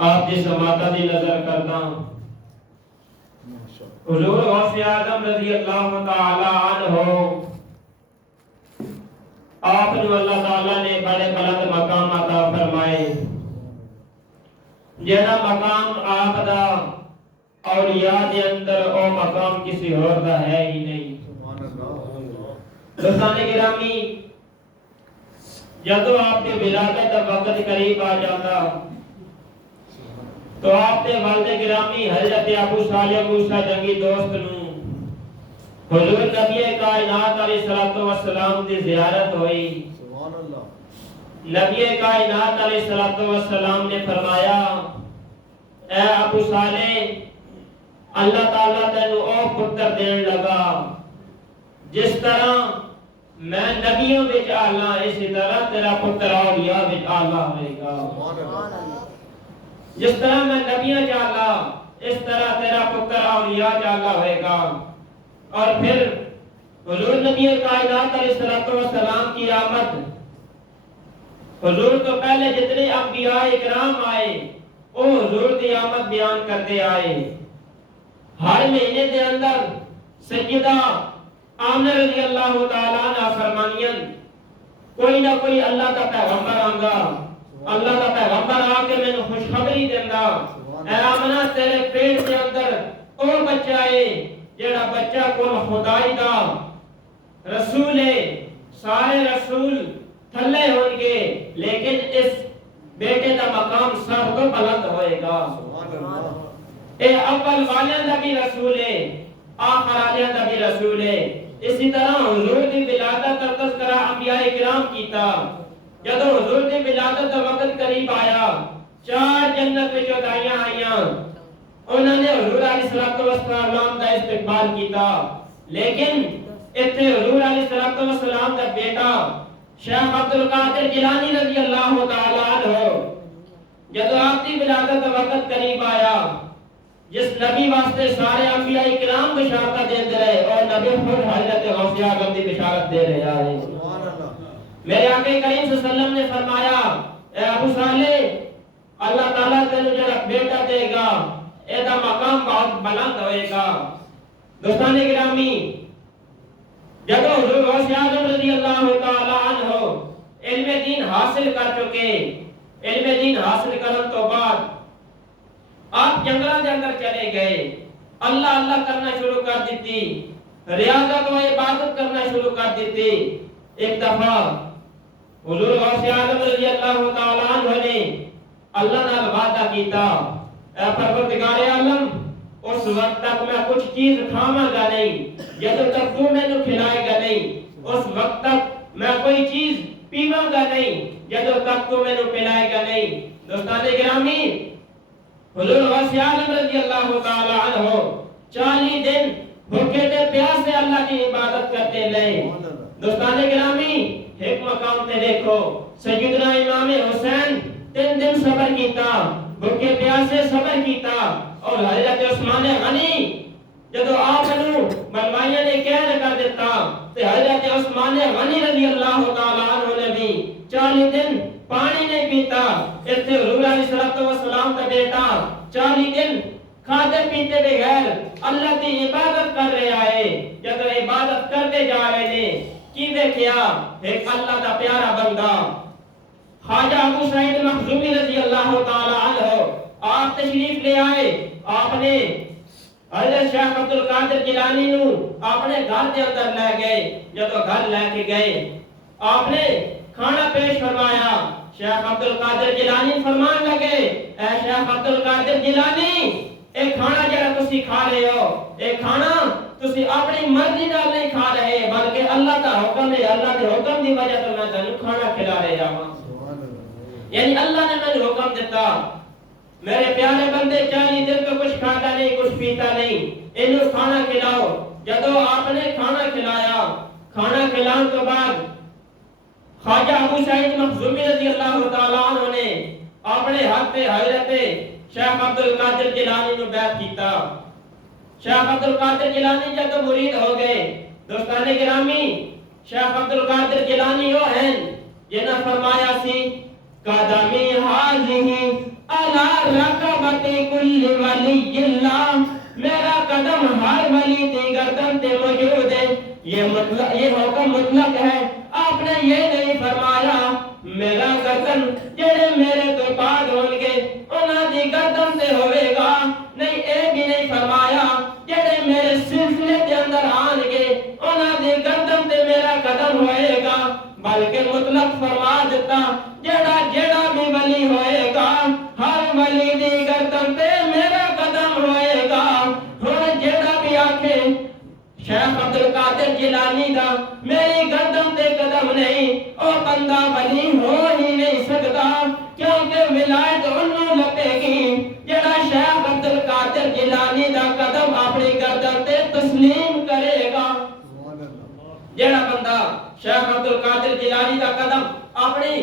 آپ دی سماعتاں دی نظر کردا حضور غوث اعظم رضی اللہ تعالی عنہ آپ نے اللہ تعالی نے بڑے بلند مقام عطا فرمائے جہاں مقام آپ دا اولیاء دے اندر او مقام کسی اور دا ہے ہی نہیں دوستان گرامی جدو آپ کے ولادت کا وقت قریب آ جاتا تو آپ کے والد گرامی حضرت ابو صالح موسیٰ جنگی دوست نو حضور نبی کائنات علیہ الصلوۃ والسلام دی زیارت ہوئی نبی کائنات علیہ الصلوۃ والسلام نے فرمایا اے ابو صالح اللہ تعالیٰ تینوں او پتر دین لگا جس طرح میں نبیوں وچ آلہ اسی طرح تیرا پتر اولیاء وچ آلہ ہوئے گا جس طرح میں نبیوں وچ آلہ اس طرح تیرا پتر اولیاء وچ آلہ ہوئے گا اور پھر حضور نبی کائنات علیہ السلام کی آمد حضور تو پہلے جتنے انبیاء اکرام آئے وہ حضور کی آمد بیان کرتے آئے ہر مہینے دے اندر سیدہ آمنہ رضی اللہ تعالیٰ عنہ فرمانیاں کوئی نہ کوئی اللہ کا پیغمبر آنگا اللہ کا پیغمبر آ کے میں نے خوشخبری دینا اے آمنہ تیرے پیٹ کے اندر او بچہ ہے جیڑا بچہ کو خدائی دا رسول ہے سارے رسول تھلے ہوں گے لیکن اس بیٹے دا مقام سب کو بلند ہوئے گا اے اول والیاں دا بھی رسول ہے آخر آلیاں دا بھی رسول ہے اسی طرح حضور دی ولادت کا تذکرہ انبیاء کرام کیتا جب حضور دی ولادت کا وقت قریب آیا 4 جنت میں چودائیاں آئیاں انہوں نے حضور علیہ السلام کا استقبال کیتا لیکن اتنے حضور علیہ السلام کا بیٹا شیخ عبدالقادر جیلانی رضی اللہ تعالیٰ عنہ جب آپ کی ولادت کا وقت قریب آیا جس نبی واسطے سارے انبیاء کرام بشارت دیتے رہے اور نبی خود حضرت غوث اعظم کی بشارت دے رہے ہیں میرے آقا کریم صلی اللہ علیہ وسلم نے فرمایا اے ابو صالح اللہ تعالیٰ تینوں جڑا بیٹا دے گا ایدہ مقام بہت بلند ہوئے گا دوستان گرامی جب حضور غوث اعظم رضی اللہ تعالی عنہ علم دین حاصل کر چکے علم دین حاصل کرن تو بعد آپ جنگلوں کے اندر چلے گئے اللہ اللہ کرنا شروع کر دیتی ریاضت و عبادت کرنا شروع کر دیتی ایک دفعہ حضور غوث اعظم رضی اللہ تعالی عنہ نے اللہ نے وعدہ کیتا اے پروردگار عالم اس وقت تک میں کچھ چیز کھاواں گا نہیں جب تک تو میں نے کھلائے گا نہیں اس وقت تک میں کوئی چیز پیواں گا نہیں جب تک تو میں نے پلائے گا نہیں دوستان گرامی حضور غوث اعظم رضی اللہ تعالی عنہ 40 دن بھوکے تے پیاسے اللہ کی عبادت کرتے رہے دوستان گرامی ایک مقام تے دیکھو سیدنا امام حسین 3 دن صبر کیتا بھوکے پیاسے صبر کیتا اور حضرت عثمان غنی جب آپ نے ملوائیاں نے قید کر دیتا تو حضرت عثمان غنی رضی اللہ تعالی عنہ نے بھی 40 دن پانی نہیں پیتا اس سے حضور علیہ السلام کا بیٹا 40 دن کھاتے پیتے بغیر اللہ کی عبادت کر رہا ہے جب عبادت کرتے جا رہے ہیں کی دیکھیا ایک اللہ کا پیارا بندہ خواجہ ابو سعید مخزومی رضی اللہ تعالی عنہ آپ تشریف لے آئے آپ نے حضرت شیخ عبدالقادر جیلانی نو اپنے گھر کے اندر لے گئے جب گھر لے کے گئے آپ نے کھانا پیش فرمایا شیخ عبدالقادر جیلانی فرمان لگے اے شیخ عبدالقادر جیلانی ایک کھانا جڑا تسی کھا رہے ہو ایک کھانا تسی اپنی مرضی نال نہیں کھا رہے بلکہ اللہ کا حکم ہے اللہ کے حکم دی وجہ سے میں تانوں کھانا کھلا رہا ہوں یعنی اللہ نے مجھے حکم دیتا میرے پیارے بندے 40 دن تو کچھ کھاتا نہیں کچھ پیتا نہیں انہوں کھانا کھلاؤ جب آپ نے کھانا کھلایا کھانا کھلان تو بعد خواجہ ابو سعید مخزومی رضی اللہ تعالیٰ عنہ نے اپنے ہاتھ پہ حضرت شیخ عبدالقادر جیلانی نے بیعت کیتا شیخ عبدالقادر جیلانی جب مرید ہو گئے دوستان گرامی شیخ عبدالقادر جیلانی وہ ہیں جنہاں فرمایا سی قدمی حاضی علی رقبتی کل ولی اللہ، میرا قدم ہر ولی کی گردن تے موجود ہے۔ یہ حکم مطلق ہے، آپ نے یہ نہیں فرمایا میرا گردن جڑے میرے تو بعد ہون گے انہاں دی گردن تے ہوئے گا، نہیں اے بھی نہیں فرمایا جڑے میرے سلسلے کے اندر آن گے انہاں دی گردن تے میرا قدم ہوئے گا، بلکہ مطلق فرما دیتا جڑا جڑا بھی ولی ہوئے گا ہر ولی دی گردن تے میرا قدم ہوئے گا۔ ہن جڑا بھی آکھے شیخ عبدالقادر جیلانی دا میری گردن تے قدم نہیں، او بندہ ولی ہو ہی نہیں سکتا، کیونکہ ولایت انہوں لپے گی جڑا شیخ عبدالقادر جیلانی دا قدم اپنی گردن تے تسلیم کرے گا۔ جڑا بندہ شیخ عبدالقادر جیلانی دا قدم اپنی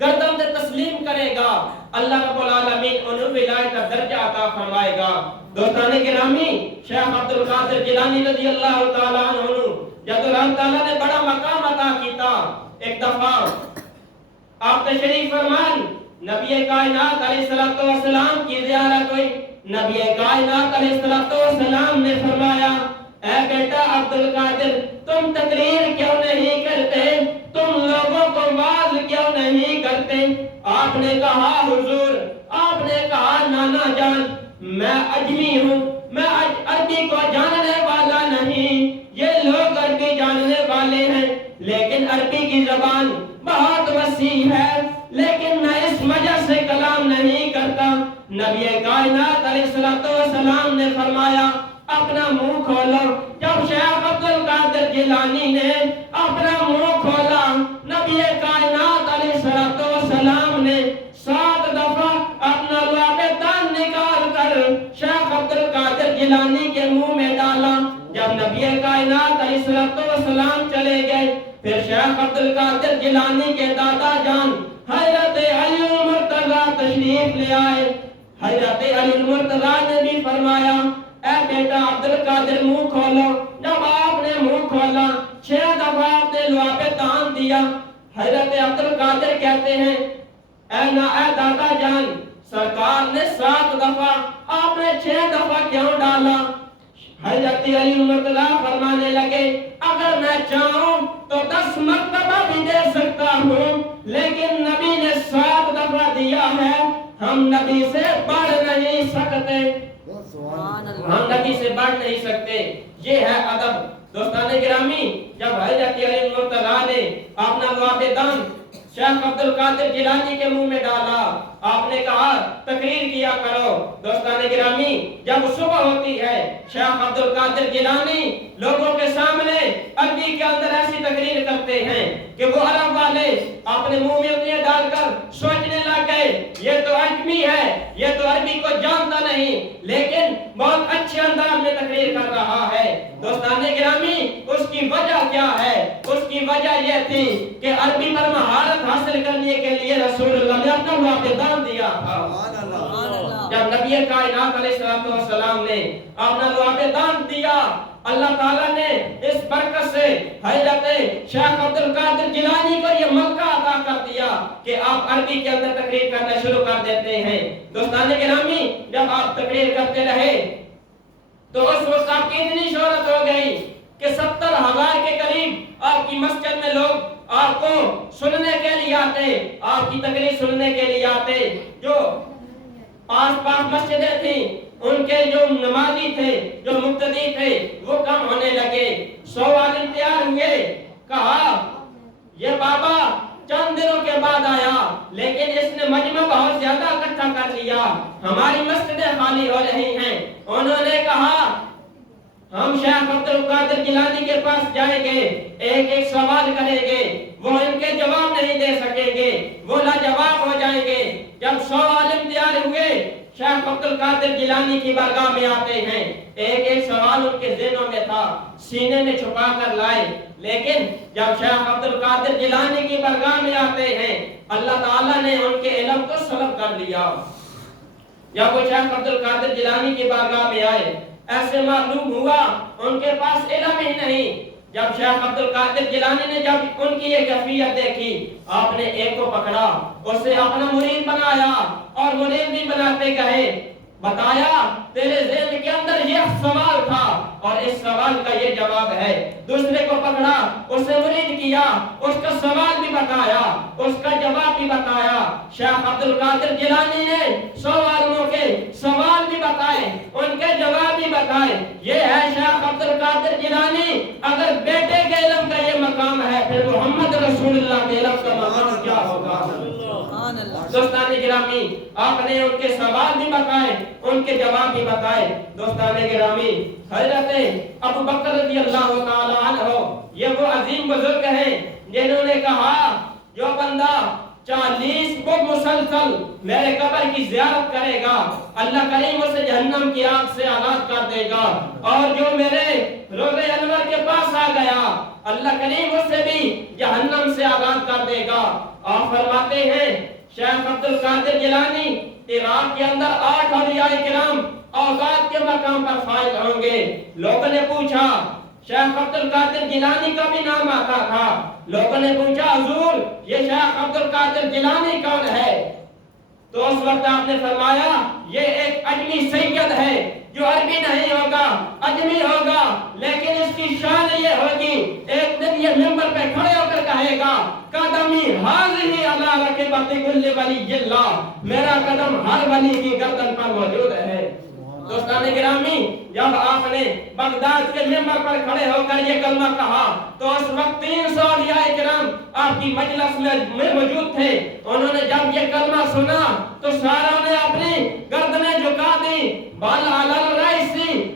گردن تے تسلیم کرے گا اللہ رب العالمین انہوں ولایت کا درجہ عطا فرمائے گا۔ دوستان گرامی، شیخ عبدالقادر جیلانی رضی اللہ تعالیٰ عنہ جب اللہ تعالیٰ نے بڑا مقام عطا کیتا، ایک دفعہ آپ تشریف فرمان نبی کائنات علیہ السلام کی زیارت ہوئی، نبی کائنات علیہ السلام نے فرمایا اے بیٹا عبدالقادر تم تقریر کیوں نہیں کرتے، تم لوگوں کو واز کیوں نہیں کرتے؟ آپ نے کہا حضور، آپ نے کہا نانا جان میں اجمی ہوں، میں عربی کو جاننے والا نہیں، یہ لوگ عربی جاننے والے ہیں لیکن عربی کی زبان بہت وسیع ہے لیکن میں اس وجہ سے کلام نہیں کرتا۔ نبی کائنات علیہ السلام نے فرمایا اپنا منہ کھولو۔ جب شیخ عبدالقادر جیلانی نے اپنا منہ کھولا، نبی کائنات علیہ السلام نے 7 دفعہ اپنا لعاب دان نکال کر شیخ عبدالقادر جیلانی کے منہ میں ڈالا۔ جب نبی کائنات علیہ السلام چلے گئے، پھر شیخ عبدالقادر جیلانی کے دادا جان حضرت علی المرتضیٰ تشریف لے آئے۔ حضرت علی المرتضیٰ نے بھی فرمایا اے بیٹا عبدالقادر منہ کھولو۔ جب آپ نے منہ کھولا 6 دفعہ آپ نے لعاب دان دیا۔ حضرت عبدالقادر کہتے ہیں اے دادا جان سرکار نے 7 دفعہ آپ نے 6 دفعہ کیوں ڈالا؟ حضرت علی المرتضیٰ فرمانے لگے اگر میں چاہوں تو 10 مرتبہ بھی دے سکتا ہوں لیکن نبی نے 7 دفعہ دیا ہے، ہم نبی سے بڑھ نہیں سکتے، ہم نبی سے بڑھ نہیں سکتے۔ یہ ہے ادب۔ دوستان گرامی، جب حضرت علی المرتضیٰ نے اپنا لعاب دان شیخ عبدالقادر جیلانی کے منہ میں ڈالا، آپ نے کہا تقریر کیا کرو۔ دوستان گرامی، جب صبح ہوتی ہے شیخ عبدالقادر جیلانی لوگوں کے سامنے عربی کے اندر ایسی تقریر کرتے ہیں کہ وہ عرب والے اپنے منہ میں انگلیاں ڈال کر سوچنے لگ گئے یہ تو عجمی ہے، یہ تو عربی کو جانتا نہیں لیکن بہت اچھے انداز میں تقریر کر رہا ہے۔ دوستان گرامی، اس کی وجہ کیا ہے؟ اس کی وجہ یہ تھی کہ عربی پر مہارت حاصل کرنے کے لیے رسول اللہ نے اپنا لعاب دان دیا تھا۔ جب نبی کائنات علیہ السلام نے اپنا لعاب دان دیا، اللہ تعالیٰ نے اس برکت سے حضرت شیخ عبدالقادر جیلانی کو یہ موقع عطا کر دیا کہ آپ عربی کے اندر تقریر کرنا شروع کر دیتے ہیں۔ دوستان گرامی، جب آپ تقریر کرتے رہے تو اس وقت آپ کی اتنی شہرت ہو گئی کہ 70,000 کے قریب آپ کی مسجد میں لوگ آپ کو سننے کے لیے آتے، آپ کی تقریر سننے کے لیے آتے۔ جو آس پاس مسجدیں تھیں ان کے جو نمازی تھے، جو مقتدی تھے، وہ کم ہونے لگے۔ 100 عالم تیار ہوئے، کہا یہ بابا چند دنوں کے بعد آیا لیکن اس نے مجمع بہت زیادہ اکٹھا کر لیا، ہماری مسجدیں خالی ہو رہی ہیں۔ انہوں نے کہا ہم شیخ عبدالقادر جیلانی کے پاس جائیں گے، ایک ایک سوال کریں گے، وہ ان کے جواب نہیں دے سکیں گے، وہ لاجواب ہو جائیں گے۔ جب 100 عالم تیار ہوئے، شیخ عبدالقادر جیلانی کی بارگاہ میں آتے ہیں، ایک ایک سوال ان کے ذہنوں میں تھا، سینے میں چھپا کر لائے، لیکن جب شیخ عبدالقادر جیلانی کی بارگاہ میں آتے ہیں اللہ تعالیٰ نے ان کے علم کو سلب کر لیا۔ جب وہ شیخ عبدالقادر جیلانی کی بارگاہ میں آئے، ایسے معلوم ہوا ان کے پاس علم ہی نہیں۔ جب شیخ عبدالقادر جیلانی نے جب ان کی یہ کیفیت دیکھی، آپ نے ایک کو پکڑا، اسے اپنا مرید بنایا اور مرید بھی بناتے گئے. بتایا تیرے ذہن کے اندر یہ سوال تھا اور اس سوال کا یہ جواب ہے. دوسرے کو پکڑا, اسے مرید کیا, اس کا سوال بھی بتایا, اس کا جواب بھی بتایا. شیخ عبد القادر جیلانی نے 100 عالموں کے سوال بھی بتائے, ان کے جواب بھی بتائے. یہ ہے شیخ عبد القادر جیلانی. اگر بیٹے کے علم کا یہ مقام ہے, پھر محمد رسول اللہ کے علم کا مقام کیا ہوگا؟ دوستان گرامی, آپ نے ان کے سوال بھی بتائے, ان کے جواب بھی بتائے. دوستان گرامی, حضرت ابو بکر رضی اللہ تعالی عنہ یہ وہ عظیم بزرگ ہیں جنہوں نے کہا جو بندہ 40 کو مسلسل میرے قبر کی زیارت کرے گا, اللہ کریم اسے جہنم کی آگ سے آزاد کر دے گا. اور جو میرے روضہ انور کے پاس آ گیا, اللہ کریم اسے بھی جہنم سے آزاد کر دے گا. آپ فرماتے ہیں شیخ عبد القادر جیلانی عراق کے اندر 8 اولیاء کرام اوقات کے مقام پر فائز ہوں گے. لوگوں نے پوچھا شیخ عبد القادر جیلانی کا بھی نام آتا تھا. لوگوں نے پوچھا حضور یہ شیخ عبد القادر جیلانی کون ہے؟ تو اس وقت آپ نے فرمایا یہ ایک اجمی سید ہے جو عربی نہیں ہوگا, اجمی ہوگا, لیکن اس کی شان یہ ہوگی ایک دن یہ منبر پہ کھڑے ہو کر کہے گا قدمی حاضری علی رکبت کل ولی اللہ, میرا قدم ہر ولی کی گردن پر موجود ہے. دوستان گرامی, جب آپ نے بغداد کے منبر پر کھڑے ہو کر یہ کلمہ کہا تو اس وقت 300 اولیاء کرام آپ کی مجلس میں موجود تھے. انہوں نے جب یہ کلمہ سنا تو ساروں نے اپنی گردنیں جھکا دی. بل علی الرئیس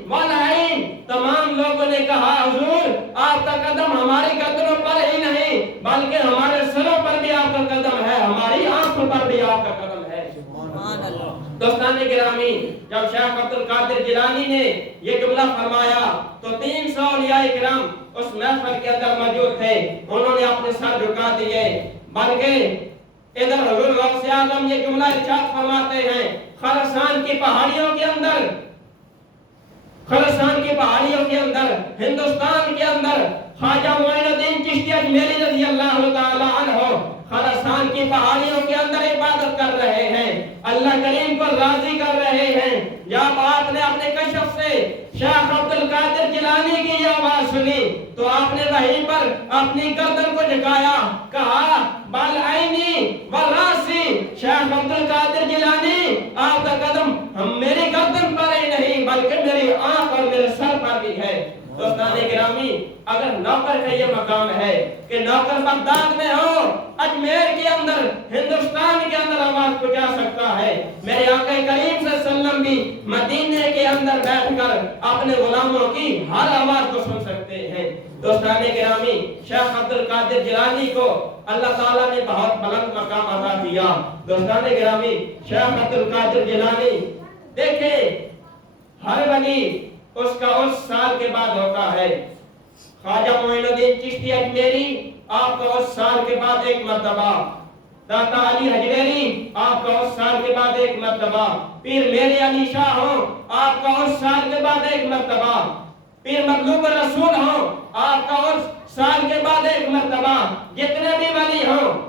والعین, تمام لوگوں نے کہا حضور آپ کا قدم ہماری گردنوں پر ہی نہیں بلکہ ہمارے سروں پر بھی آپ کا قدم ہے, ہماری آنکھوں پر بھی آپ کا قدم ہے. سبحان اللہ. دوستان گرامی, جب شیخ عبد القادر جیلانی نے یہ جملہ فرمایا تو 300 اولیاء کرام اس محفل کے اندر موجود تھے. انہوں نے اپنے سر جھکا دیے, بلکہ ادھر حضور غوث اعظم یہ جملہ ارشاد فرماتے ہیں خراسان کی پہاڑیوں کے اندر, خراسان کی پہاڑیوں کے اندر, ہندوستان کے اندر خواجہ معین الدین چشتی اجمیری رضی اللہ تعالی عنہ خراسان کی پہاڑیوں کے اندر عبادت کر رہے ہیں, اللہ کریم کو راضی کر رہے ہیں. جب آپ نے اپنے کشف سے شیخ عبد القادر جیلانی کی یہ آواز سنی تو آپ نے وہیں پر اپنی گردن کو جھکایا, کہا بل عینی وراسی, شیخ عبد القادر جیلانی آپ کا قدم ہم میری گردن پر ہی نہیں بلکہ میری آنکھ اور میرے سر پر بھی ہے. دوستان گرامی, اگر نوکر کا یہ مقام ہے کہ نوکر بغداد میں ہو, اجمیر کے اندر, ہندوستان کے اندر آواز پہنچا سکتا ہے, میرے آقا کریم صلی اللہ علیہ وسلم بھی مدینے کے اندر بیٹھ کر اپنے غلاموں کی ہر آواز کو سن سکتے ہیں. دوستان گرامی, شیخ عبد القادر جیلانی کو اللہ تعالیٰ نے بہت بلند مقام عطا کیا. دوستان گرامی, شیخ عبد القادر جیلانی دیکھیں ہر ولی اس کا اس سال کے بعد ہوتا ہے. خواجہ معین الدین چشتی اجمیری آپ کا اس سال کے بعد ایک مرتبہ, داتا علی حجویری آپ کا اس سال کے بعد ایک مرتبہ, پیر میرے علی شاہ ہوں آپ کا اس سال کے بعد ایک مرتبہ, پیر مطلوب رسول ہوں آپ کا اس سال کے بعد ایک مرتبہ, جتنے بھی ولی ہوں,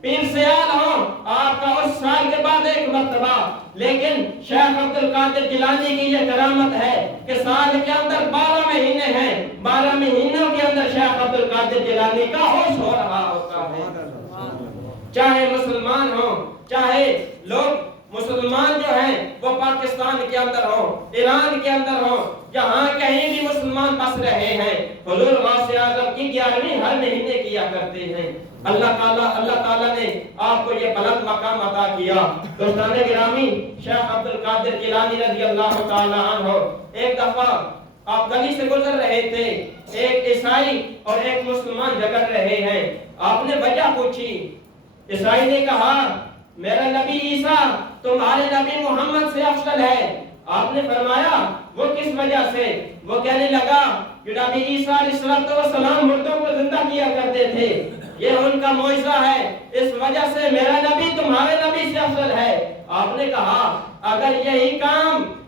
پیر سیال ہوں آپ کا اس سال کے بعد ایک مرتبہ. لیکن شیخ عبد القادر جیلانی کی یہ کرامت ہے کہ سال کے اندر 12 مہینے ہیں, 12 مہینوں کے اندر شیخ عبد القادر جیلانی کا ہوش ہو رہا ہوتا ہے. چاہے مسلمان ہوں, چاہے لوگ مسلمان جو ہیں وہ پاکستان کے اندر ہوں, ایران کے اندر ہوں, جہاں کہیں بھی مسلمان بس رہے ہیں, حضور غوث اعظم کی 11ویں ہر مہینے کیا کرتے ہیں. اللہ تعالیٰ نے آپ کو یہ بلند مقام عطا کیا. دوستان گرامی, شیخ عبد القادر جیلانی رضی اللہ تعالی عنہ ایک دفعہ آپ گلی سے گزر رہے تھے, ایک عیسائی اور ایک مسلمان جھگڑ رہے ہیں. آپ نے وجہ پوچھی, عیسائی نے کہا میرا نبی عیسیٰ تمہارے نبی محمد سے افضل ہے. آپ نے فرمایا وہ کس وجہ سے؟ وہ کہنے لگا کہ نبی عیسیٰ علیہ السلام مردوں کو زندہ کیا کرتے تھے, یہ ان کا معجزہ ہے, اس وجہ سے میرا نبی تمہارے نبی سے افضل ہے. آپ نے کہا اگر یہی کام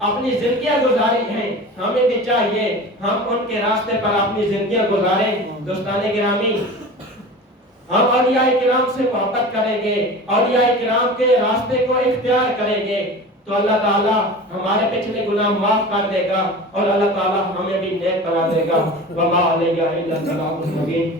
اپنی زندگیاں گزاری ہیں، ہمیں بھی چاہیے ہم ان کے راستے پر اپنی زندگیاں گزاریں۔ دوستان گرامی، ہم اولیاء کرام سے محبت کریں گے، اولیاء کرام کے راستے کو اختیار کریں گے تو اللہ تعالیٰ ہمارے پچھلے گناہ معاف کر دے گا اور اللہ تعالیٰ ہمیں بھی نیک بنا دے گا۔ وما علیہ الا البلاغ المبین۔